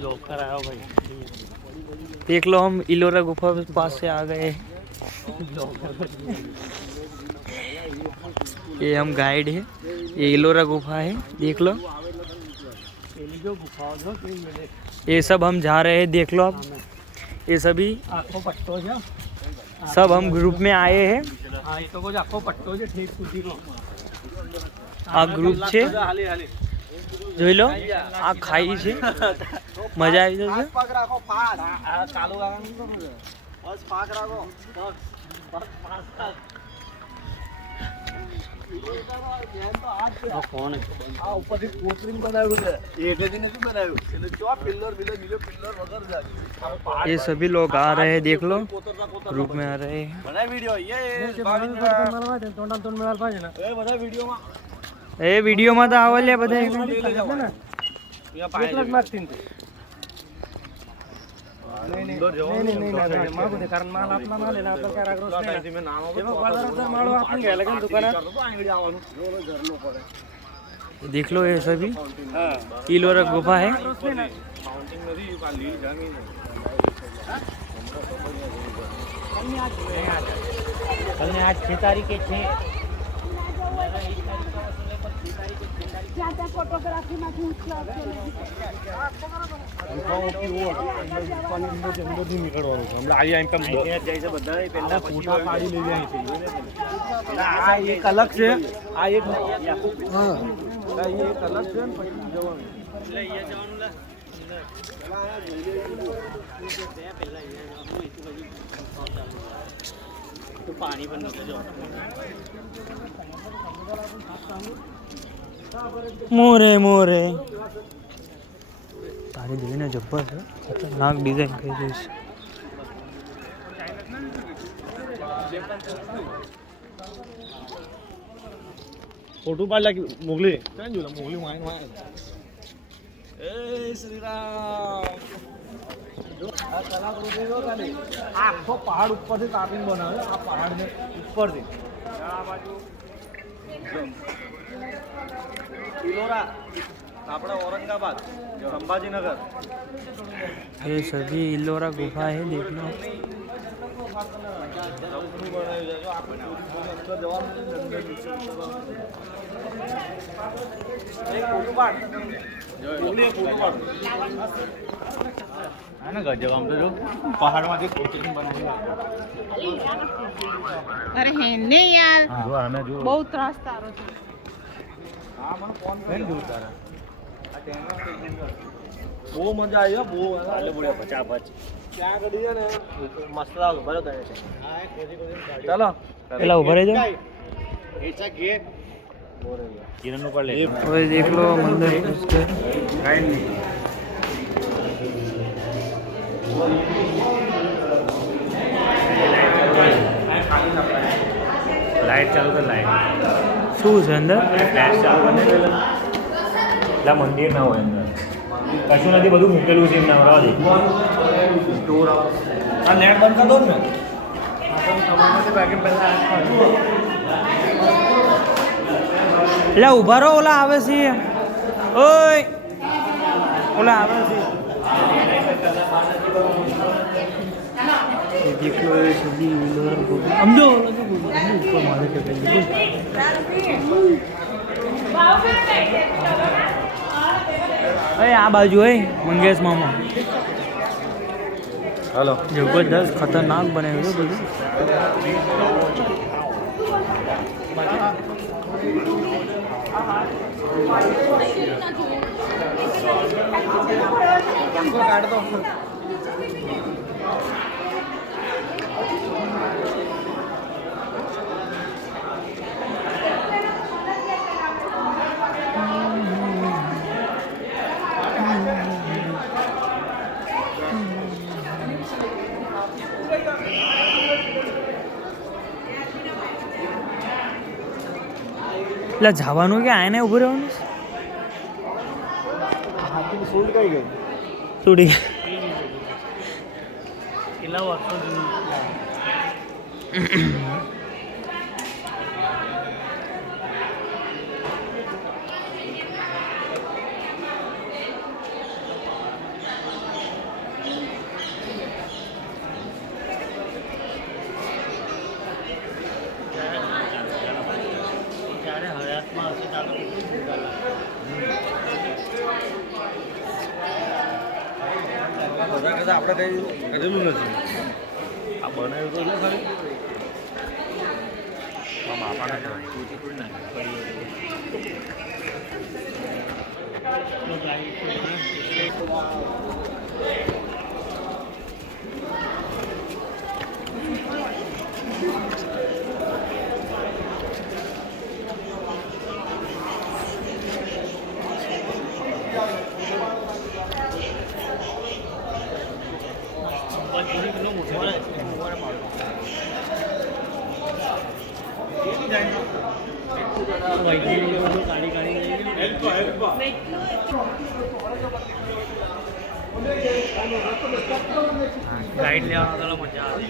Locker आया भाई। देख लो हम इलोरा गुफा के पास से आ गए। ये हम गाइड है, ये इलोरा गुफा है, देख लो। ये सब हम जा रहे हैं, देख लो आप। ये सभी सब हम ग्रुप में आए हैं। आ ग्रुप છે જોઈ લો, આ ખાઈ છે, મજા આવી જશે। ये सभी लोग आ रहे हैं, देख लो, ग्रुप में आ रहे हैं। ए वीडियो में तो आवल बधाई देख लो। ये सभी इलोरा गुफा है। कल आज 6 तारीख के 6 फोटोग्राफी में एक अलग से पानी पण मोरे मोरे तारी देवी ने जब्बर है, खतरनाक डिजाइन कर दी है। फोटो पाडला की मोगली काय जुला Mowgli my my A Shri Ram આ કલાકૃતિ જો ખાલી આખો પહાડ ઉપરથી કાપીને બનાવ્યો। આ પહાડને ઉપરથી આ બાજુ इलोरा अपना औरंगाबाद संभाजीनगर। ये सभी इलोरा गुफा है, देख लो। गजब हम तो पहाड़ में बनाई। अरे है ने यार बहुत त्रास तारो छे। બહુ મજા આવી બહુ આલે બોલ્યા 50 ક્યાં ગડી છે ને મસ્ત લાગે બરાબર છે। ચાલો પેલા ઉભા રહેજો। એચા કે કિરણ ઉપર લે ओए देख लो मंदिर उसके લાઈટ ચાલુ કર લાઈટ શું છે અંદર? ફ્લેશ ચાલુ કરને પેલા મંદિર ના હોય અંદર કશું નથી, બધું મૂકેલું છે એમના બરાબર છે। આ નેટ બંધ કર દો ને એટલે ઉભા રહો, ઓલા આવે છે। ઓય ઓલા આવે છે। ये देख लो, ये सभी इलोरा गुफा समझो ऊपर मारे के बोल। अरे आ बाजू है मंगेश मामा। हेलो जबरदस्त खतरनाक बने हुए बोलो। काट दो એટલે જવાનું કે આને ઊભું રહેવાનું? હાથી શૂટ કઈ ગઈ તૂટી કેટલા વર્ષો લાગે છે આપણે કઈ કરેલું નથી આ બનાવ્યું તો એટલે ખાલી બાપાને ગાઈડ લેવાનો તો મજા આવે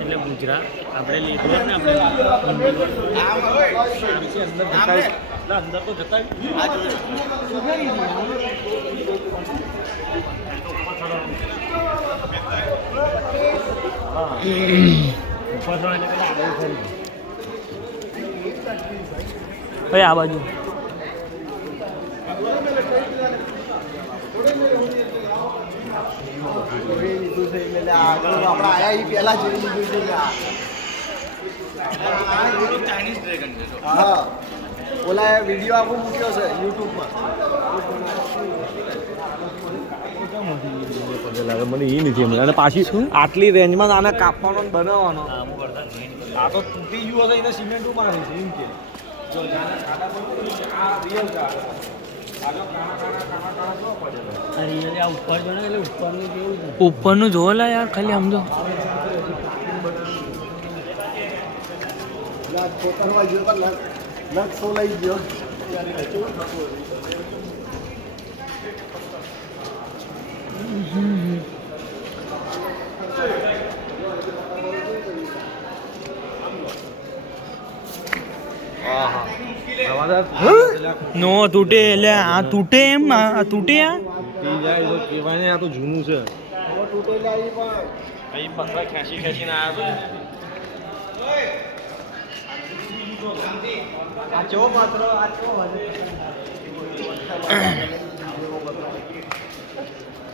એટલે ગુજરાત આપણે લીધું ને આપણે અંદર તો જતા ભાઈ આ બાજુ ઓલા વિડીયો આખો મૂક્યો છે યુટ્યુબમાં મને એ નથી એમ અને પાછી આટલી રેન્જમાં આને કાપવાનો ને બનાવવાનો આ તો તૂટી ગયું હશે એને સિમેન્ટ મારી છે એમ કે જો આ રિયલ કાર ઉપરનું જોવો લા યાર ખાલી સમજો લઈ ગયો નો તૂટે એટલે આ તૂટે એમ આ તૂટે આ તૂટી જાય તો કહેવાય ને આ તો જૂનું છે અહીં પથરા ખેંચી ખેંચીને આવ્યો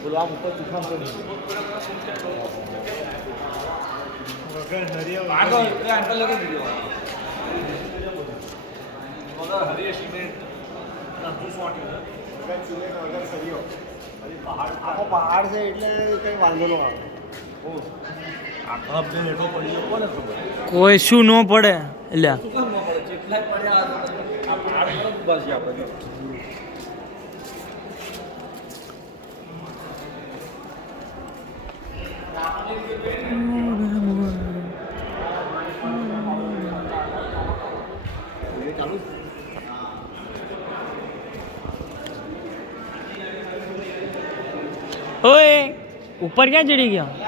બોલો આમ ઉપર ચૂકામ તો નહીં અંકલ લગી દીધો આખો પહાડ છે એટલે કઈ વાંધો ન આવે આખા અપડેટ એટલો પડી ગયો કોને ખબર કોઈ શું ન પડે એટલે શું કામ ન પડે જેટલા પડ્યા આ પહાડ પર જ ઉભા છીએ આપણે ઓય ઉપર ક્યાં ચડી ગયા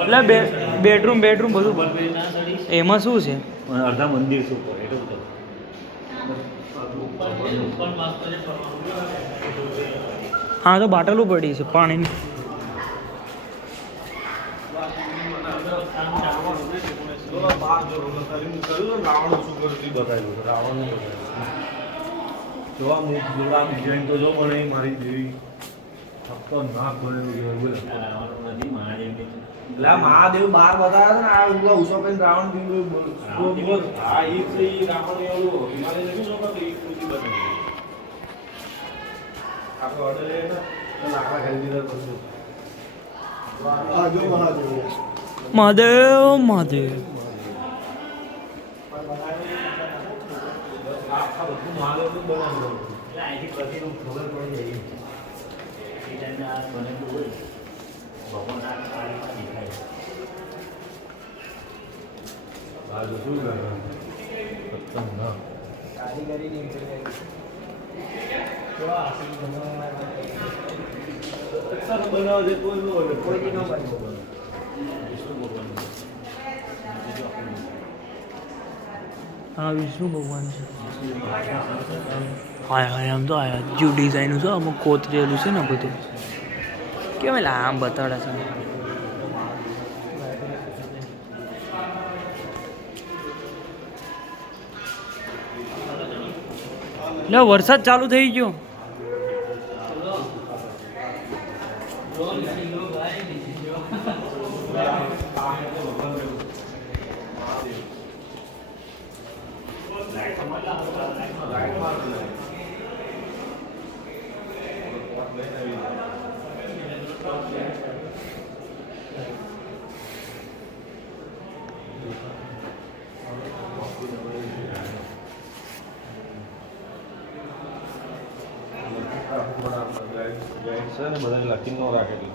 એટલે બેડરૂમ બધું એમાં શું છે અડધા મંદિર શું હા તો બાટલું પડી છે પાણીની રાવણ શું કરતી બતાવ્યું રાવણ જોવા જોવા ડિઝાઇન તો જો મને મારી જેવી ફક્ત નાક ભરેલું નથી મહાદેવ બાર બતાવ્યા છે ને આ ઉસો કઈ રાવણ બોલ હા એ છે રાવણ એવું હિમાલય નથી જોતો તો એ કૃતિ બતાવી આપણે ઓર્ડર લઈએ ને લાકડા ખરીદી કરશું મહાદેવ આખા બધું મહાદેવનું બનાવ્યું અહીંથી પછી ખબર પડી જાય એ ટાઈમે આ બનેલું હોય ભગવાન આ દેખાય બાજુ શું કરે બનાવજે કોઈ નો હોય કોઈ નો બને. હા વિષ્ણુ ભગવાન છે હા હા આમ તો આ જો ડિઝાઇન છે અમુક કોતરેલું છે ને બધું કેમ એટલે આમ બતાડે છે લે વરસાદ ચાલુ થઈ ગયો ગાઈડ છે ને બધાને લખીને ન રાખેલી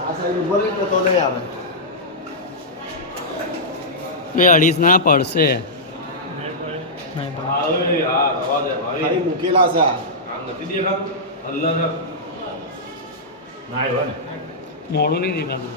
આ સાઈડ ઉભો રહી તો નહીં આવે. એ અડીસ ના પડશે ખાલી મૂકેલા છે આ. આમ નથી દેખાતું અલ્લાહ ના આવ્યો ને મોડું નહીં દેખાતું